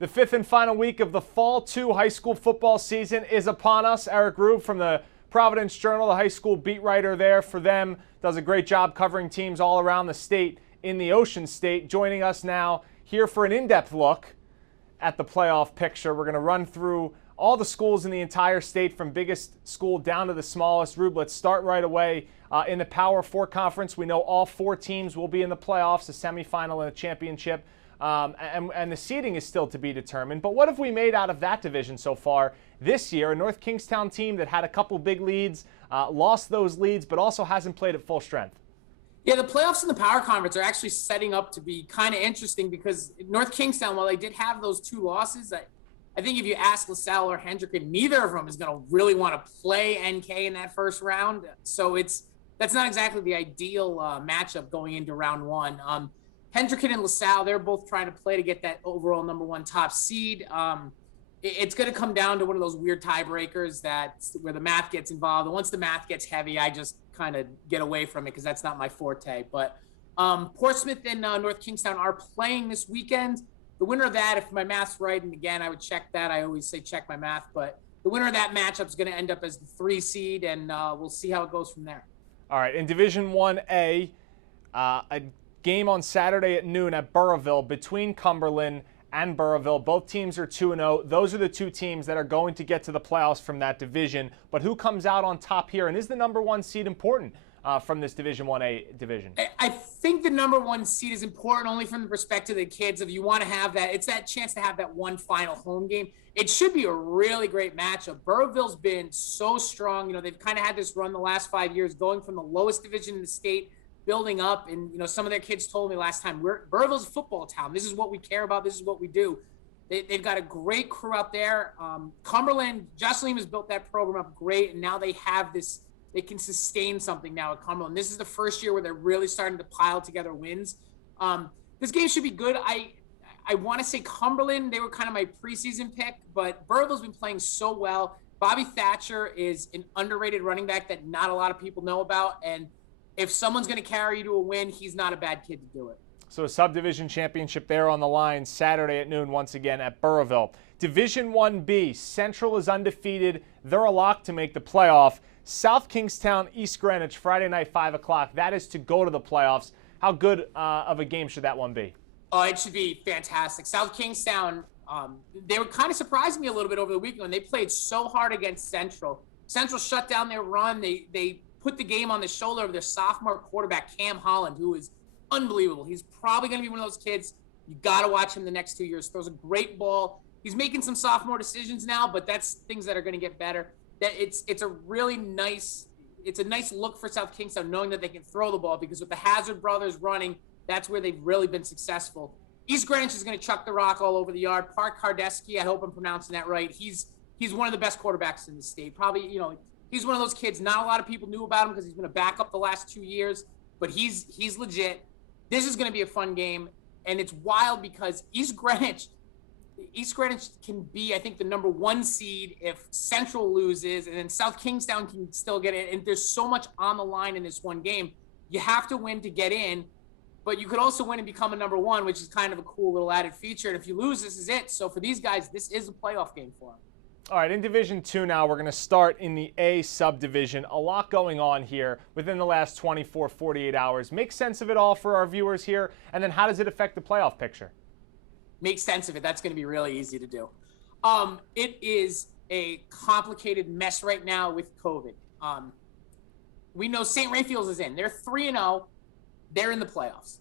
The fifth and final week of the Fall 2 high school football season is upon us. Eric Rube from the Providence Journal, the high school beat writer there for them, does a great job covering teams all around the state in the Ocean State, joining us now here for an in-depth look at the playoff picture. We're going to run through all the schools in the entire state from biggest school down to the smallest. Rube, let's start right away in the Power 4 conference. We know all four teams will be in the playoffs, a semifinal and a championship. And the seeding is still to be determined. But what have we made out of that division so far this year? A North Kingstown team that had a couple big leads, lost those leads, but also hasn't played at full strength. Yeah, the playoffs in the Power Conference are actually setting up to be kind of interesting because North Kingstown, while they did have those two losses, I think if you ask LaSalle or Hendricken, neither of them is going to really want to play NK in that first round. So that's not exactly the ideal matchup going into round one. Hendricken and Lasalle, they're both trying to play to get that overall number one top seed. It's going to come down to one of those weird tiebreakers where the math gets involved. And once the math gets heavy, I just kind of get away from it because that's not my forte. But Portsmouth and North Kingstown are playing this weekend. The winner of that, if my math's right, and again, I would check that. I always say check my math. But the winner of that matchup is going to end up as the 3 seed, and we'll see how it goes from there. All right, in Division 1A, a game on Saturday at noon at Burrillville between Cumberland and Burrillville. Both teams are 2-0. Those are the two teams that are going to get to the playoffs from that division. But who comes out on top here? And is the number one seed important from this Division 1A division? I think the number one seed is important only from the perspective of the kids. If you want to have that, it's that chance to have that one final home game. It should be a really great matchup. Burrillville's been so strong. They've kind of had this run the last 5 years, going from the lowest division in the state, building up. And, some of their kids told me last time, Burrillville's a football town. This is what we care about. This is what we do. They've got a great crew out there. Cumberland, Jocelyn has built that program up great. And now they have this, they can sustain something now at Cumberland. This is the first year where they're really starting to pile together wins. This game should be good. I want to say Cumberland, they were kind of my preseason pick, but Burrillville's been playing so well. Bobby Thatcher is an underrated running back that not a lot of people know about. And if someone's going to carry you to a win, he's not a bad kid to do it. So a subdivision championship there on the line Saturday at noon once again at Burrillville. Division 1B, Central is undefeated. They're a lock to make the playoff. South Kingstown, East Greenwich, Friday night, 5 o'clock. That is to go to the playoffs. How good of a game should that one be? Oh, it should be fantastic. South Kingstown, they were kind of surprising me a little bit over the weekend. They played so hard against Central. Central shut down their run. They put the game on the shoulder of their sophomore quarterback, Cam Holland, who is unbelievable. He's probably going to be one of those kids. You got to watch him the next 2 years. Throws a great ball. He's making some sophomore decisions now, but that's things that are going to get better. It's a really nice look for South Kingstown, knowing that they can throw the ball, because with the Hazard brothers running, that's where they've really been successful. East Greenwich is going to chuck the rock all over the yard. Park Kardeski, I hope I'm pronouncing that right. He's one of the best quarterbacks in the state. Probably, he's one of those kids, not a lot of people knew about him because he's been a backup the last 2 years, but he's legit. This is going to be a fun game, and it's wild because East Greenwich can be, I think, the number one seed if Central loses, and then South Kingstown can still get in. And there's so much on the line in this one game. You have to win to get in, but you could also win and become a number one, which is kind of a cool little added feature. And if you lose, this is it. So for these guys, this is a playoff game for them. All right, in Division 2 now, we're going to start in the A subdivision. A lot going on here within the last 24, 48 hours. Make sense of it all for our viewers here, and then how does it affect the playoff picture? Make sense of it. That's going to be really easy to do. It is a complicated mess right now with COVID. We know St. Raphael's is in. They're 3-0. They're in the playoffs.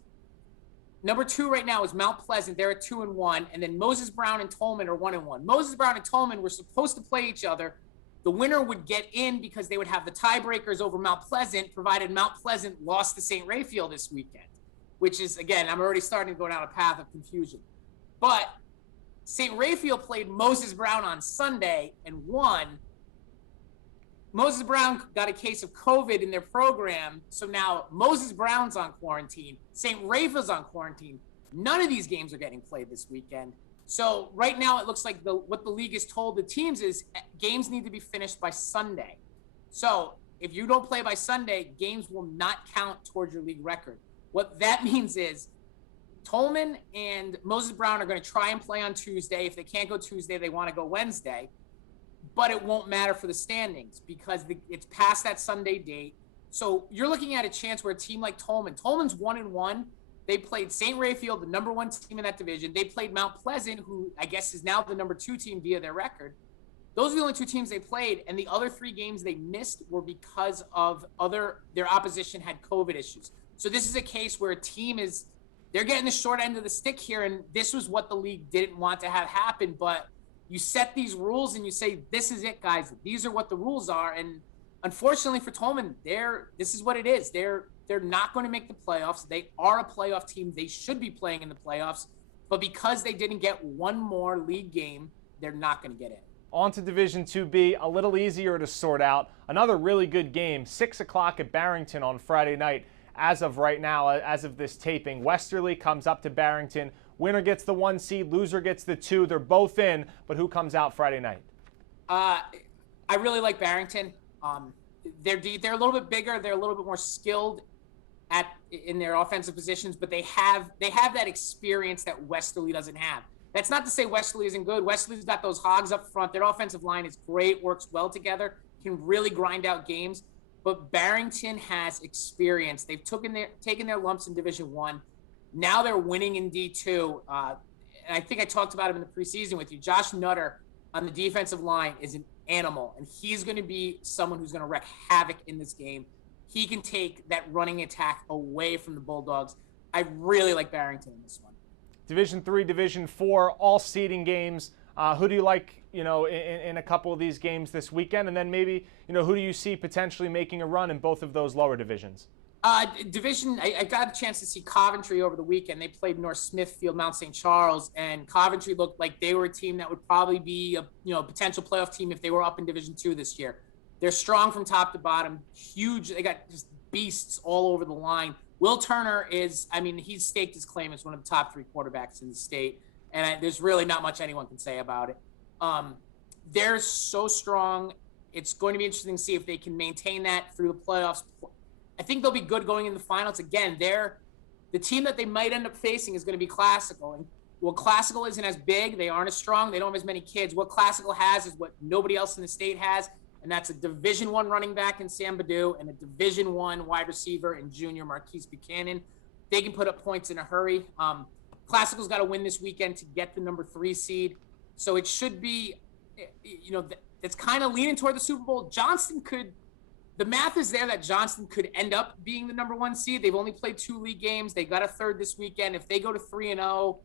Number 2 right now is Mount Pleasant. They're at 2-1. And then Moses Brown and Tolman are 1-1. Moses Brown and Tolman were supposed to play each other. The winner would get in because they would have the tiebreakers over Mount Pleasant, provided Mount Pleasant lost to St. Raphael this weekend, which is, again, I'm already starting to go down a path of confusion. But St. Raphael played Moses Brown on Sunday and won. Moses Brown got a case of COVID in their program, so now Moses Brown's on quarantine. St. Raphael's on quarantine. None of these games are getting played this weekend. So right now it looks like what the league has told the teams is games need to be finished by Sunday. So if you don't play by Sunday, games will not count towards your league record. What that means is Tolman and Moses Brown are going to try and play on Tuesday. If they can't go Tuesday, they want to go Wednesday. But it won't matter for the standings because it's past that Sunday date. So you're looking at a chance where a team like Tolman's 1-1. They played St. Raphael, the number 1 team in that division. They played Mount Pleasant, who I guess is now the number 2 team via their record. Those are the only 2 teams they played, and the other 3 games they missed were because of their opposition had COVID issues. So this is a case where a team they're getting the short end of the stick here, and this was what the league didn't want to have happen. But you set these rules and you say, this is it, guys. These are what the rules are. And unfortunately for Tolman, this is what it is. They're not going to make the playoffs. They are a playoff team. They should be playing in the playoffs. But because they didn't get one more league game, they're not going to get in. On to Division 2B, a little easier to sort out. Another really good game, 6 o'clock at Barrington on Friday night. As of right now, as of this taping, Westerly comes up to Barrington. Winner gets the 1 seed, loser gets the 2. They're both in, but who comes out Friday night? I really like Barrington. They're a little bit bigger. They're a little bit more skilled in their offensive positions, but they have that experience that Westerly doesn't have. That's not to say Westerly isn't good. Westerly's got those hogs up front. Their offensive line is great, works well together, can really grind out games. But Barrington has experience. They've taken their lumps in Division 1. Now they're winning in D2. And I think I talked about him in the preseason with you. Josh Nutter on the defensive line is an animal, and he's going to be someone who's going to wreak havoc in this game. He can take that running attack away from the Bulldogs. I really like Barrington in this one. Division 3, Division 4, all seeding games. Who do you like, in a couple of these games this weekend? And then maybe, who do you see potentially making a run in both of those lower divisions? Division, I got a chance to see Coventry over the weekend. They played North Smithfield, Mount St. Charles, and Coventry looked like they were a team that would probably be a potential playoff team if they were up in Division 2 this year. They're strong from top to bottom, huge. They got just beasts all over the line. Will Turner he's staked his claim as one of the top 3 quarterbacks in the state, and there's really not much anyone can say about it. They're so strong. It's going to be interesting to see if they can maintain that through the playoffs. I think they'll be good going in the finals. Again, the team that they might end up facing is going to be Classical. And well, Classical isn't as big. They aren't as strong. They don't have as many kids. What Classical has is what nobody else in the state has, and that's a Division I running back in Sam Badu and a Division I wide receiver in junior Marquise Buchanan. They can put up points in a hurry. Classical's got to win this weekend to get the number 3 seed. So it should be, it's kind of leaning toward the Super Bowl. The math is there that Johnston could end up being the number 1 seed. They've only played 2 league games. They got a 3rd this weekend. If they go to 3-0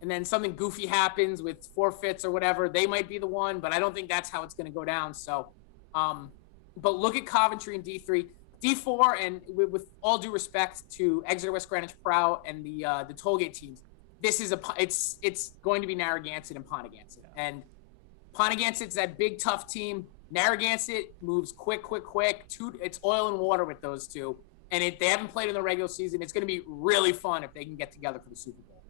and then something goofy happens with forfeits or whatever, they might be the one, but I don't think that's how it's going to go down. So, but look at Coventry in D3. D4, and with all due respect to Exeter, West Greenwich, Prow, and the Tollgate teams, it's going to be Narragansett and Pontigansett. And Pontigansett's that big, tough team. Narragansett moves quick. It's oil and water with those two. And they haven't played in the regular season. It's going to be really fun if they can get together for the Super Bowl.